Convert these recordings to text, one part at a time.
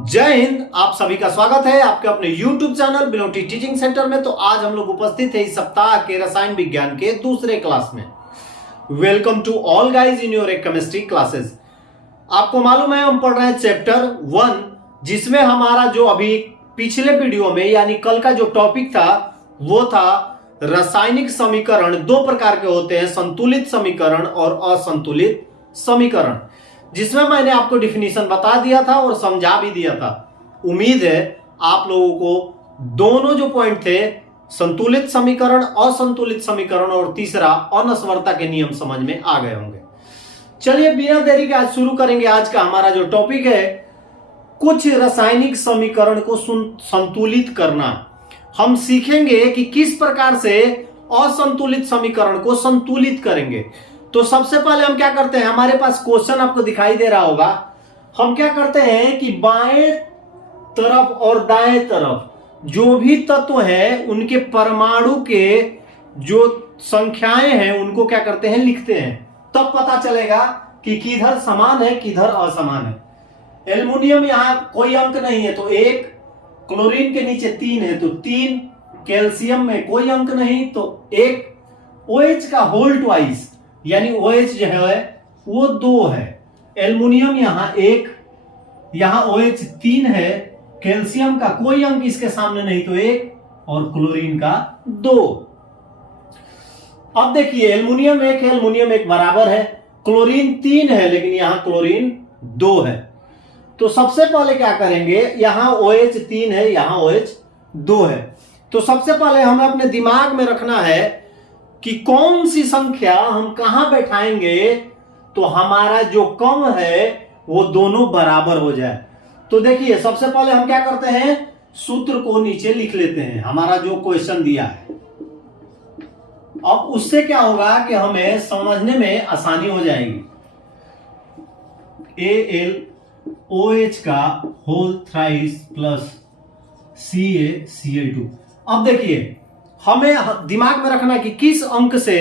जय हिंद। आप सभी का स्वागत है आपके अपने YouTube चैनल बिनोटी टीचिंग सेंटर में। तो आज हम लोग उपस्थित है इस सप्ताह के रसायन विज्ञान के दूसरे क्लास में। Welcome to all guys in your chemistry classes. आपको मालूम है हम पढ़ रहे हैं चैप्टर 1, जिसमें हमारा जो अभी पिछले वीडियो में यानी कल का जो टॉपिक था वो था रासायनिक समीकरण। दो प्रकार के होते हैं, संतुलित समीकरण और असंतुलित समीकरण, जिसमें मैंने आपको डिफिनीशन बता दिया था और समझा भी दिया था। उम्मीद है आप लोगों को दोनों जो पॉइंट थे, संतुलित समीकरण, असंतुलित समीकरण और तीसरा अनस्वरता के नियम समझ में आ गए होंगे। चलिए बिना देरी के आज शुरू करेंगे। आज का हमारा जो टॉपिक है, कुछ रासायनिक समीकरण को संतुलित करना। हम सीखेंगे कि किस प्रकार से असंतुलित समीकरण को संतुलित करेंगे। तो सबसे पहले हम क्या करते हैं, हमारे पास क्वेश्चन आपको दिखाई दे रहा होगा। हम क्या करते हैं कि बाएं तरफ और दाएं तरफ जो भी तत्व है उनके परमाणु के जो संख्याएं हैं उनको क्या करते हैं, लिखते हैं। तब पता चलेगा कि किधर समान है किधर असमान है। एल्युमिनियम यहां कोई अंक नहीं है तो 1, क्लोरीन के नीचे 3 है तो 3, कैल्शियम में कोई अंक नहीं तो 1, OH का होल ट्वाइस यानी OH जो है वो 2 है। एल्युमिनियम यहां 1, यहां OH 3 है, कैल्शियम का कोई अंक इसके सामने नहीं तो 1 और क्लोरीन का 2। अब देखिए एल्युमिनियम 1 है, एल्युमिनियम 1 बराबर है, क्लोरीन 3 है लेकिन यहां क्लोरीन 2 है। तो सबसे पहले क्या करेंगे, यहां OH 3 है, यहां OH 2 है। तो सबसे पहले हमें अपने दिमाग में रखना है कि कौन सी संख्या हम कहां बैठाएंगे तो हमारा जो कम है वो दोनों बराबर हो जाए। तो देखिए सबसे पहले हम क्या करते हैं, सूत्र को नीचे लिख लेते हैं, हमारा जो क्वेश्चन दिया है। अब उससे क्या होगा कि हमें समझने में आसानी हो जाएगी। AlOH का होल थ्राइस प्लस CaCl2। अब देखिए हमें दिमाग में रखना कि किस अंक से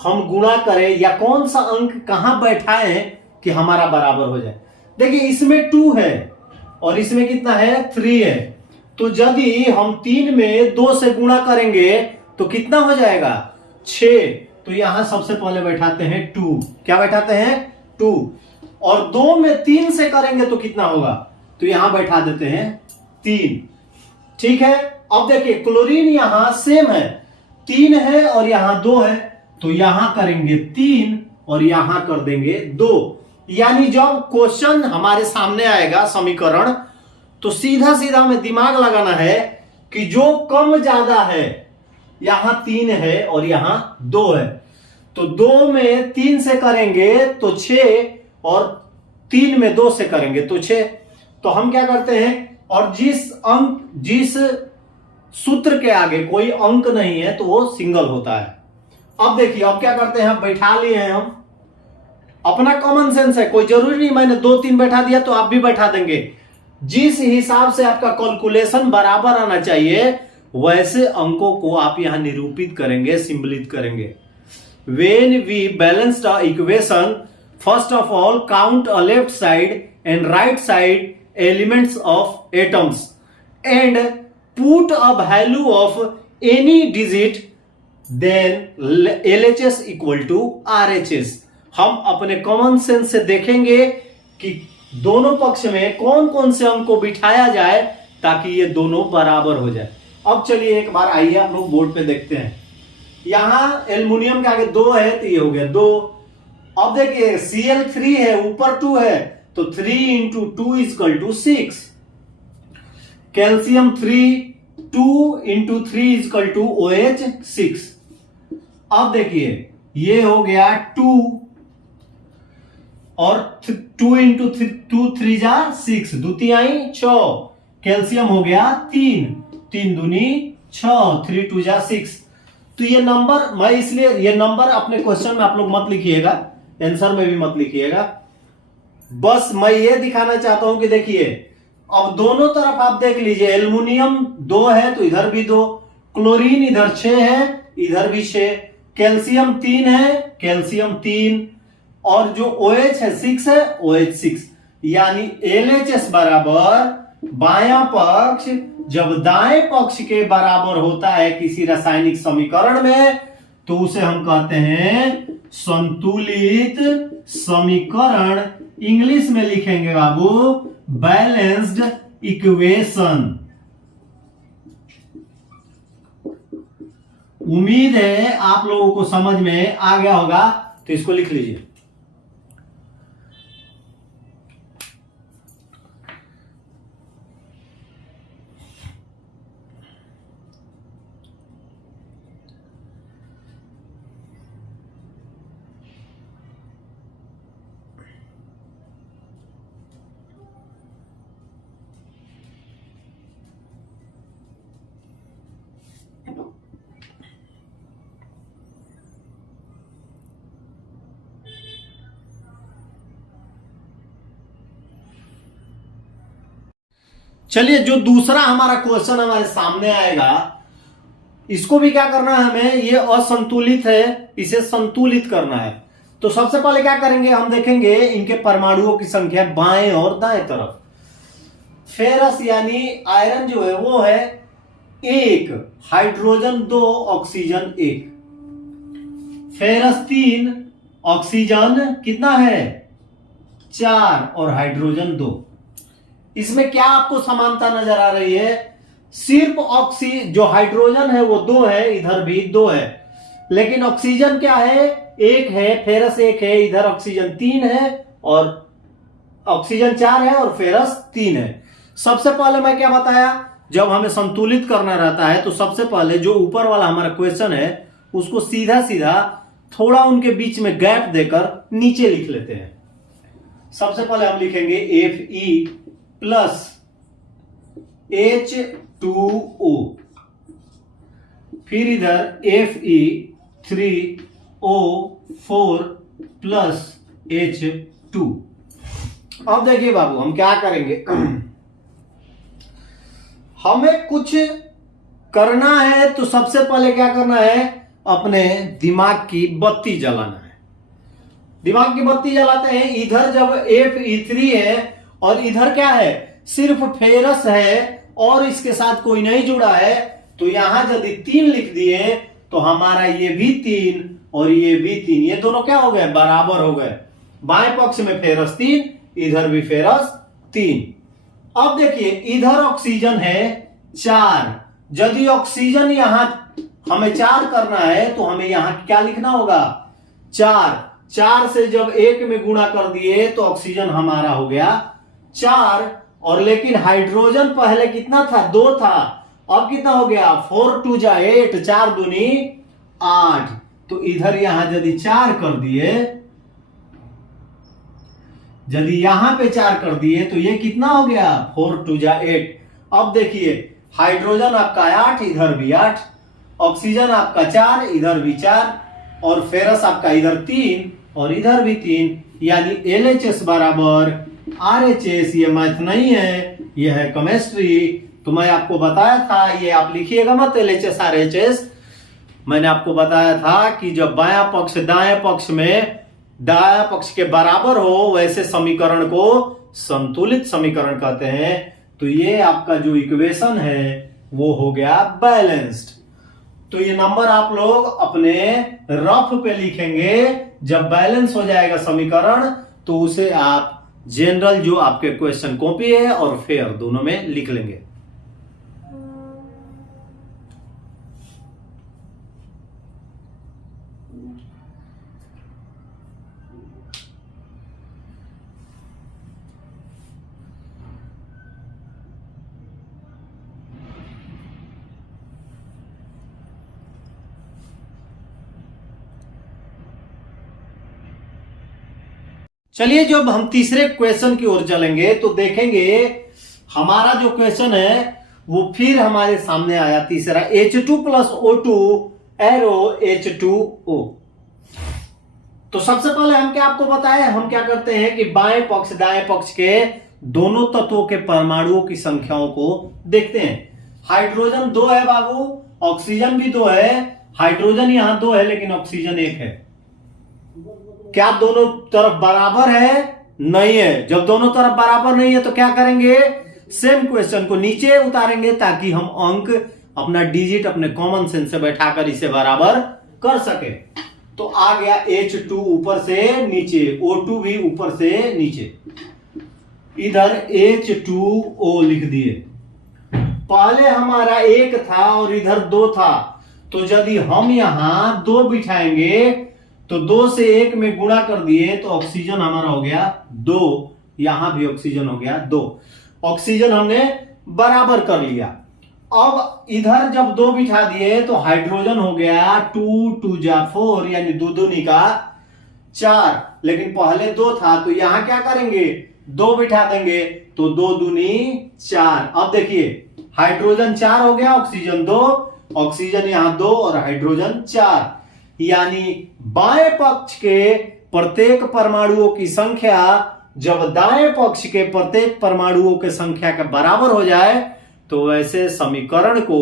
हम गुणा करें या कौन सा अंक कहां बैठाएं कि हमारा बराबर हो जाए। देखिए इसमें 2 है और इसमें कितना है, 3 है। तो यदि हम 3 में 2 से गुणा करेंगे तो कितना हो जाएगा, 6। तो यहां सबसे पहले बैठाते हैं 2। क्या बैठाते हैं, 2। और 2 में 3 से करेंगे तो कितना होगा, तो यहां बैठा देते हैं 3। ठीक है। अब देखिए क्लोरीन यहां सेम है, 3 है और यहां 2 है, तो यहां करेंगे 3 और यहां कर देंगे 2। यानी जब क्वेश्चन हमारे सामने आएगा समीकरण, तो सीधा सीधा हमें दिमाग लगाना है कि जो कम ज्यादा है, यहां 3 है और यहां 2 है, तो 2 में 3 से करेंगे तो 6 और 3 में 2 से करेंगे तो 6। तो हम क्या करते हैं, और जिस सूत्र के आगे कोई अंक नहीं है तो वो सिंगल होता है। अब देखिए अब क्या करते हैं, बैठा लिए हैं हम, अपना कॉमन सेंस है, कोई जरूरी नहीं मैंने 2 3 बैठा दिया तो आप भी बैठा देंगे। जिस हिसाब से आपका कैलकुलेशन बराबर आना चाहिए वैसे अंकों को आप यहां निरूपित करेंगे, सिंबलित करेंगे। When we balanced a equation, first of all count a left side and right side elements of atoms and put a value of any digit, then LHS equal to RHS। हम अपने कॉमन सेंस से देखेंगे कि दोनों पक्ष में कौन कौन से अंक को बिठाया जाए ताकि ये दोनों बराबर हो जाए। अब चलिए एक बार आइए आप लोग बोर्ड पे देखते हैं। यहां एल्युमिनियम के आगे 2 है तो ये हो गया 2। अब देखिए Cl3 है, ऊपर 2 है तो 3 into 2 = 6। Calcium 3, 2 into 3 = OH 6। अब देखिए ये हो गया 2 और 2 into 2 3 जा 6, द्वितीयाई 6। कैल्शियम हो गया 3, 3 दूनी 6, 3 2 जा 6। तो ये नंबर मैं इसलिए ये नंबर अपने क्वेश्चन में आप लोग मत लिखिएगा, आंसर में भी मत लिखिएगा। बस मैं ये दिखाना चाहता हूं कि देखिए अब दोनों तरफ आप देख लीजिए, एल्युमिनियम 2 है तो इधर भी 2, क्लोरीन इधर 6 है इधर भी 6, कैल्शियम 3 है कैल्शियम 3 और जो OH है 6 है OH 6। यानी LHS बराबर बायां पक्ष जब दाएं पक्ष के बराबर होता है किसी रासायनिक समीकरण में तो उसे हम कहते हैं संतुलित समीकरण। इंग्लिश में लिखेंगे बाबू बैलेंस्ड इक्वेशन। उम्मीद है आप लोगों को समझ में आ गया होगा, तो इसको लिख लीजिए। चलिए, जो दूसरा हमारा क्वेश्चन हमारे सामने आएगा, इसको भी क्या करना है हमें, ये असंतुलित है, इसे संतुलित करना है। तो सबसे पहले क्या करेंगे, हम देखेंगे इनके परमाणुओं की संख्या बाएं और दाएं तरफ। फेरस यानी आयरन जो है वो है 1, हाइड्रोजन 2, ऑक्सीजन 1। फेरस 3, ऑक्सीजन कितना है 4 और हाइड्रोजन 2। इसमें क्या आपको समानता नजर आ रही है, सिर्फ जो हाइड्रोजन है वो 2 है, इधर भी 2 है, लेकिन ऑक्सीजन क्या है 1 है, फेरस 1 है, इधर ऑक्सीजन 3 है और ऑक्सीजन 4 है और फेरस 3 है। सबसे पहले मैं क्या बताया, जब हमें संतुलित करना रहता है तो सबसे पहले जो ऊपर वाला हमारा क्वेश्चन है उसको सीधा सीधा थोड़ा उनके बीच में गैप देकर नीचे लिख लेते हैं। सबसे पहले हम लिखेंगे Fe प्लस H2O, फिर इधर Fe3O4 प्लस H2। अब देखिए बाबू हम क्या करेंगे, हमें कुछ करना है तो सबसे पहले क्या करना है, अपने दिमाग की बत्ती जलाना है। दिमाग की बत्ती जलाते हैं। इधर जब Fe3 है और इधर क्या है, सिर्फ फेरस है और इसके साथ कोई नहीं जुड़ा है, तो यहां यदि 3 लिख दिए तो हमारा ये भी 3 और ये भी 3, ये दोनों क्या हो गए, बराबर हो गए। बाएं पक्ष में फेरस 3, इधर भी फेरस 3। अब देखिए इधर ऑक्सीजन है 4, यदि ऑक्सीजन यहां हमें 4 करना है तो हमें यहां क्या लिखना होगा, 4 से जब 1 में गुणा कर दिए तो ऑक्सीजन हमारा हो गया 4, और लेकिन हाइड्रोजन पहले कितना था, 2 था, अब कितना हो गया 4 2 जा 8, 4 दूनी 8। तो इधर यहां यदि 4 कर दिए, यदि यहां पे 4 कर दिए तो ये कितना हो गया 4 2 जा 8। अब देखिए हाइड्रोजन आपका 8, इधर भी 8, ऑक्सीजन आपका 4, इधर भी 4, और फेरस आपका इधर 3 और इधर भी 3, यानी LHS बराबर RHS। ये मैथ नहीं है, ये है केमिस्ट्री। तो मैं आपको बताया था, ये आप लिखिएगा मत LHS RHS। मैंने आपको बताया था कि जब बायां पक्ष दाएं पक्ष में दाएं पक्ष के बराबर हो वैसे समीकरण को संतुलित समीकरण कहते हैं। तो ये आपका जो इक्वेशन है वो हो गया बैलेंस्ड। तो ये नंबर आप लोग अपने रफ पे लिखेंगे। जब बैलेंस हो जाएगा समीकरण तो उसे आप जनरल जो आपके क्वेश्चन कॉपी है और फेयर दोनों में लिख लेंगे। चलिए जब हम तीसरे क्वेश्चन की ओर चलेंगे तो देखेंगे हमारा जो क्वेश्चन है वो फिर हमारे सामने आया तीसरा, H2 plus O2 arrow H2O। तो सबसे पहले हम क्या आपको बताएं, हम क्या करते हैं कि बाएं पक्ष दाएं पक्ष के दोनों तत्वों के परमाणुओं की संख्याओं को देखते हैं। हाइड्रोजन 2 है बाबू, ऑक्सीजन भी 2 है, हाइड्रोजन यहां 2 है लेकिन ऑक्सीजन 1 है। क्या दोनों तरफ बराबर है? नहीं है। जब दोनों तरफ बराबर नहीं है तो क्या करेंगे, सेम क्वेश्चन को नीचे उतारेंगे ताकि हम अंक अपना डिजिट अपने कॉमन सेंस से बैठाकर इसे बराबर कर सके। तो आ गया H2 ऊपर से नीचे, O2 भी ऊपर से नीचे, इधर H2O लिख दिए। पहले हमारा 1 था और इधर 2 था, तो यदि हम यहां 2 बिठाएंगे तो 2 से 1 में गुणा कर दिए तो ऑक्सीजन हमारा हो गया 2, यहां भी ऑक्सीजन हो गया 2। ऑक्सीजन हमने बराबर कर लिया। अब इधर जब 2 बिठा दिए तो हाइड्रोजन हो गया 2 2 जा 4, यानी 2 दूनी का 4, लेकिन पहले 2 था तो यहां क्या करेंगे 2 बिठा देंगे तो 2 दूनी 4। अब देखिए हाइड्रोजन 4 हो गया, ऑक्सीजन 2, ऑक्सीजन यहां 2 और हाइड्रोजन 4, यानी बाएं पक्ष के प्रत्येक परमाणुओं की संख्या जब दाएं पक्ष के प्रत्येक परमाणुओं के संख्या के बराबर हो जाए तो ऐसे समीकरण को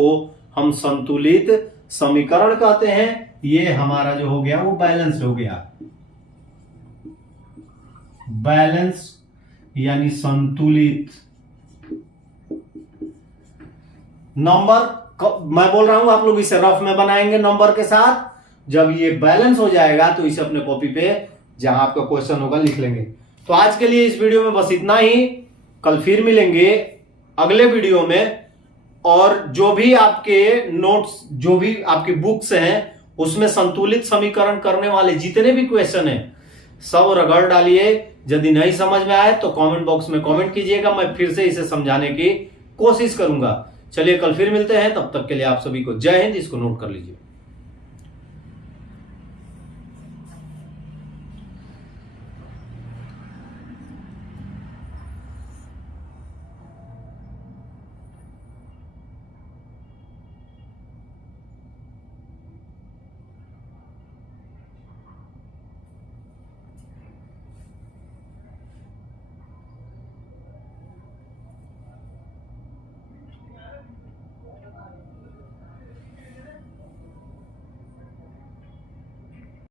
हम संतुलित समीकरण कहते हैं। ये हमारा जो हो गया वो बैलेंस हो गया, बैलेंस यानी संतुलित। नंबर मैं बोल रहा हूं, आप लोग इसे रफ में बनाएंगे नंबर के साथ। जब ये बैलेंस हो जाएगा तो इसे अपने कॉपी पे जहां आपका क्वेश्चन होगा लिख लेंगे। तो आज के लिए इस वीडियो में बस इतना ही, कल फिर मिलेंगे अगले वीडियो में। और जो भी आपके नोट्स, जो भी आपकी बुक्स हैं, उसमें संतुलित समीकरण करने वाले जितने भी क्वेश्चन हैं सब रगड़ डालिए। यदि नहीं समझ में आए तो कमेंट बॉक्स में कमेंट कीजिएगा, मैं फिर से इसे समझाने की कोशिश करूंगा। चलिए कल फिर मिलते हैं, तब तक के लिए आप सभी को जय हिंद। इसको नोट कर लीजिए।